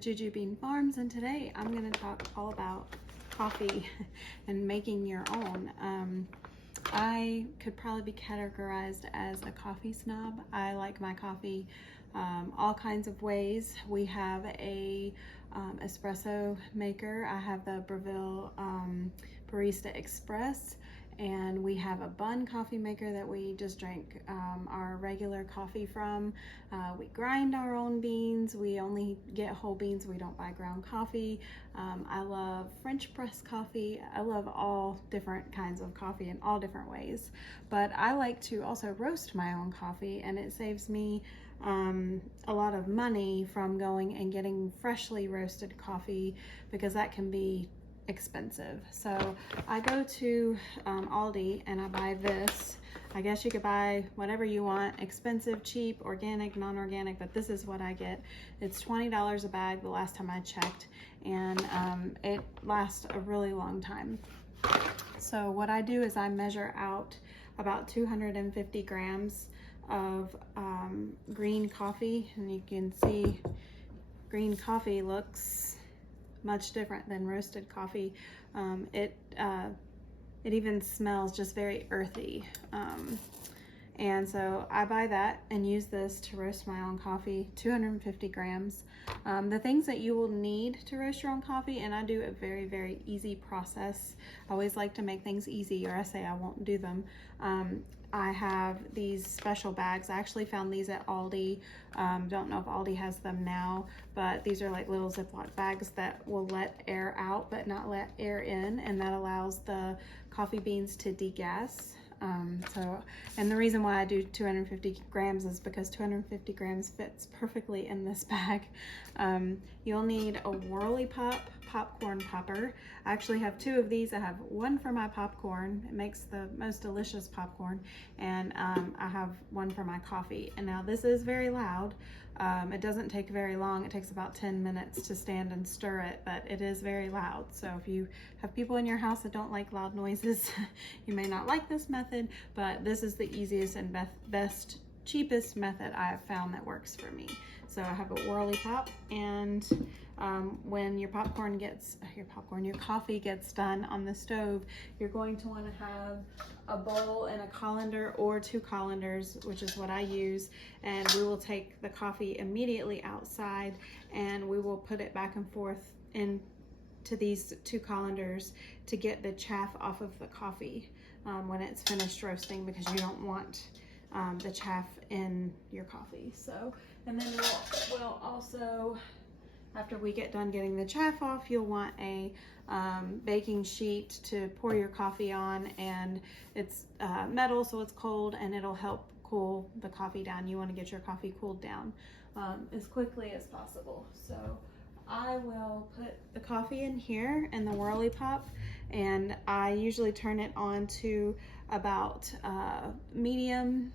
with Juju Bean Farms, and today I'm going to talk all about coffee and making your own. I could probably be categorized as a coffee snob. I like my coffee all kinds of ways. We have a espresso maker. I have the Breville Barista Express, and we have a bun coffee maker that we just drink our regular coffee from. We grind our own beans. We only get whole beans. We don't buy ground coffee. I love French press coffee. I love all different kinds of coffee in all different ways. But I like to also roast my own coffee, and it saves me a lot of money from going and getting freshly roasted coffee, because that can be expensive. So I go to Aldi and I buy this. I guess you could buy whatever you want, expensive, cheap, organic, non-organic, but this is what I get. It's $20 a bag the last time I checked, and it lasts a really long time. So what I do is I measure out about 250 grams of green coffee, and you can see green coffee looks much different than roasted coffee. It even smells just very earthy. And so I buy that and use this to roast my own coffee, 250 grams. The things that you will need to roast your own coffee, and I do a very, very easy process. I always like to make things easy, or I say I won't do them. I have these special bags. I actually found these at Aldi. Don't know if Aldi has them now, but these are like little Ziploc bags that will let air out but not let air in, and that allows the coffee beans to degas. And the reason why I do 250 grams is because 250 grams fits perfectly in this bag. You'll need a Whirly Pop popcorn popper. I actually have two of these. I have one for my popcorn. It makes the most delicious popcorn. And I have one for my coffee. And now this is very loud. It doesn't take very long. It takes about 10 minutes to stand and stir it, but it is very loud. So if you have people in your house that don't like loud noises, you may not like this method, but this is the easiest and best, cheapest method I have found that works for me. So I have a Whirly Pop, and when your coffee gets done on the stove, you're going to want to have a bowl and a colander, or 2 colanders, which is what I use, and we will take the coffee immediately outside and we will put it back and forth into these 2 colanders to get the chaff off of the coffee when it's finished roasting, because you don't want the chaff in your coffee. So, and then we'll also, after we get done getting the chaff off, you'll want a baking sheet to pour your coffee on, and it's metal, so it's cold, and it'll help cool the coffee down. You want to get your coffee cooled down as quickly as possible. So I will put the coffee in here in the Whirly Pop, and I usually turn it on to about medium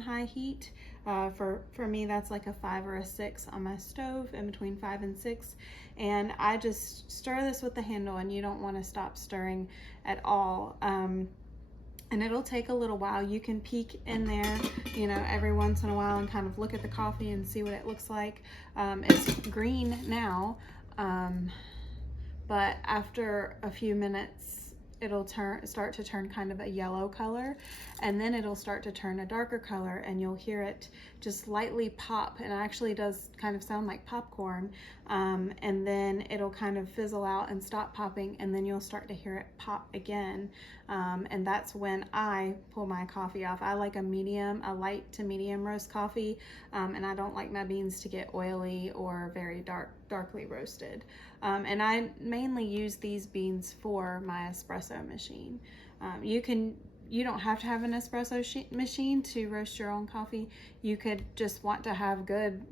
high heat. For me, that's like a 5 or a 6 on my stove, in between 5 and 6. And I just stir this with the handle, and you don't want to stop stirring at all. And it'll take a little while. You can peek in there, every once in a while, and kind of look at the coffee and see what it looks like. It's green now, but after a few minutes, it'll start to turn kind of a yellow color, and then it'll start to turn a darker color, and you'll hear it just lightly pop, and it actually does kind of sound like popcorn, and then it'll kind of fizzle out and stop popping, and then you'll start to hear it pop again, and that's when I pull my coffee off. I like a light to medium roast coffee, and I don't like my beans to get oily or very darkly roasted. And I mainly use these beans for my espresso machine. You don't have to have an espresso machine to roast your own coffee. You could just want to have good,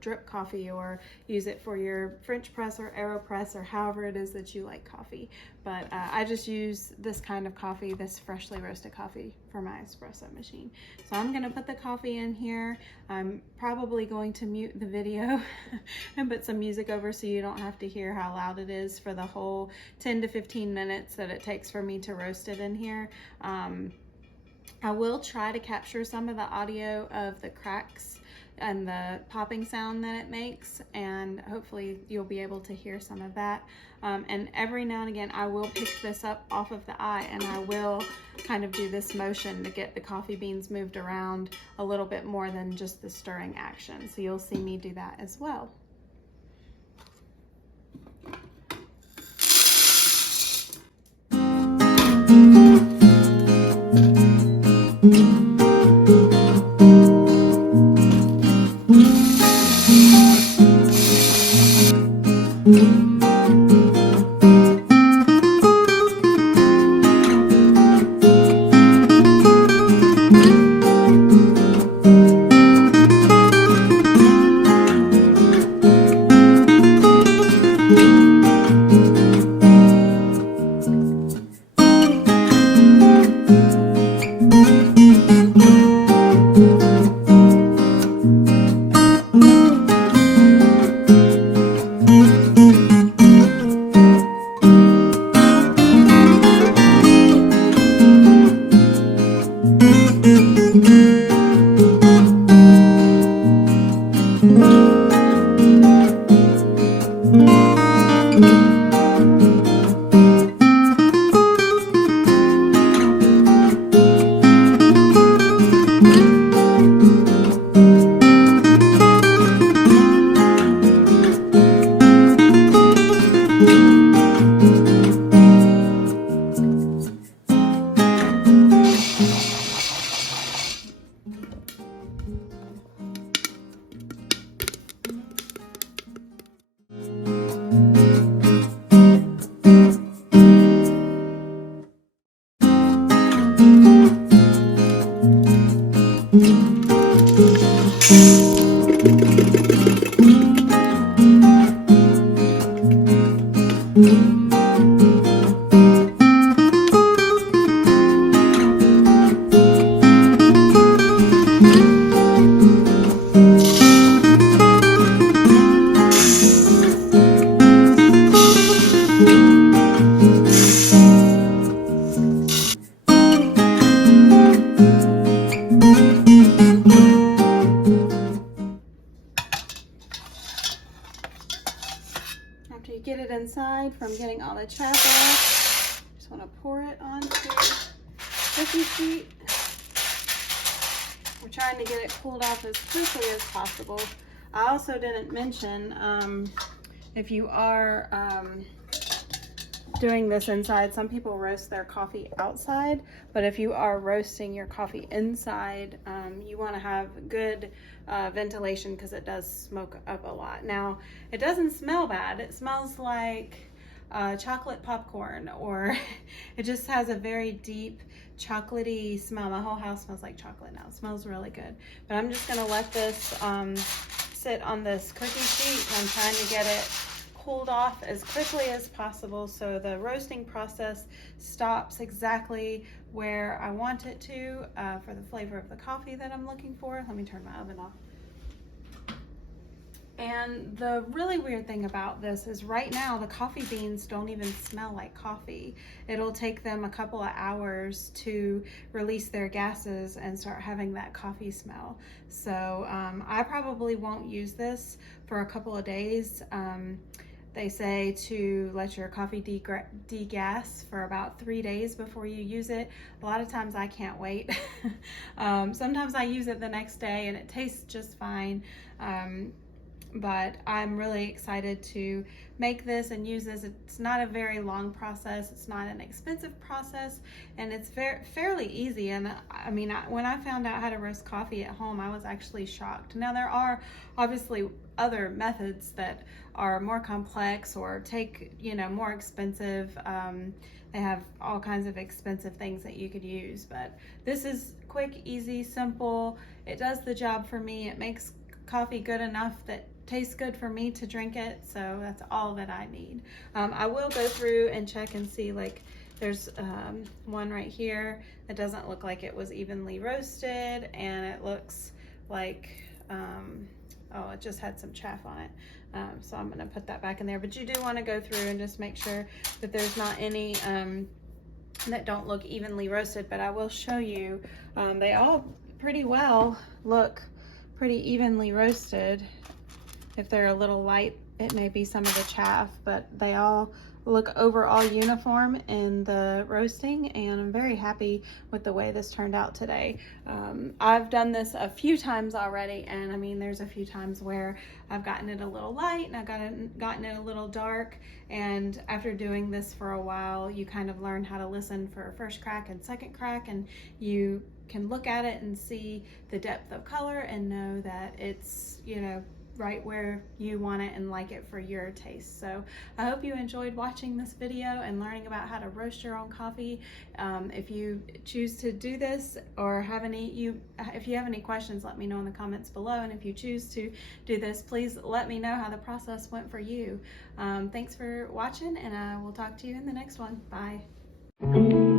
drip coffee, or use it for your French press or AeroPress, or however it is that you like coffee. But I just use this kind of coffee, this freshly roasted coffee, for my espresso machine. So I'm gonna put the coffee in here. I'm probably going to mute the video and put some music over so you don't have to hear how loud it is for the whole 10 to 15 minutes that it takes for me to roast it in here. I will try to capture some of the audio of the cracks and the popping sound that it makes, and hopefully you'll be able to hear some of that. And every now and again I will pick this up off of the eye, and I will kind of do this motion to get the coffee beans moved around a little bit more than just the stirring action. So you'll see me do that as well. After you get it inside from getting all the chaff off, just want to pour it onto the cookie sheet. We're trying to get it cooled off as quickly as possible. I also didn't mention, if you are doing this inside, some people roast their coffee outside, but if you are roasting your coffee inside, you want to have good ventilation, because it does smoke up a lot. Now, it doesn't smell bad. It smells like chocolate popcorn, or it just has a very deep chocolatey smell. My whole house smells like chocolate now. It smells really good. But I'm just gonna let this sit on this cookie sheet, and I'm trying to get it cooled off as quickly as possible so the roasting process stops exactly where I want it to for the flavor of the coffee that I'm looking for. Let me turn my oven off. And the really weird thing about this is right now the coffee beans don't even smell like coffee. It'll take them a couple of hours to release their gases and start having that coffee smell. So I probably won't use this for a couple of days. They say to let your coffee degas for about 3 days before you use it. A lot of times I can't wait. Sometimes I use it the next day and it tastes just fine. But I'm really excited to make this and use this. It's not a very long process. It's not an expensive process, and it's fairly easy. And I mean, when I found out how to roast coffee at home, I was actually shocked. Now, there are obviously other methods that are more complex or take, more expensive. They have all kinds of expensive things that you could use, but this is quick, easy, simple. It does the job for me. It makes coffee good enough that tastes good for me to drink it, so that's all that I need. I will go through and check and see, like there's one right here that doesn't look like it was evenly roasted, and it looks like oh, it just had some chaff on it. So I'm gonna put that back in there, but you do want to go through and just make sure that there's not any that don't look evenly roasted. But I will show you, they all pretty well look pretty evenly roasted. If they're a little light, it may be some of the chaff, but they all look overall uniform in the roasting, and I'm very happy with the way this turned out today. I've done this a few times already, and I mean, there's a few times where I've gotten it a little light and I've gotten it a little dark, and after doing this for a while, you kind of learn how to listen for first crack and second crack, and you can look at it and see the depth of color and know that it's, you know, right where you want it and like it for your taste. So I hope you enjoyed watching this video and learning about how to roast your own coffee. If you choose to do this or if you have any questions, let me know in the comments below. And if you choose to do this, please let me know how the process went for you. Thanks for watching, and I will talk to you in the next one. Bye.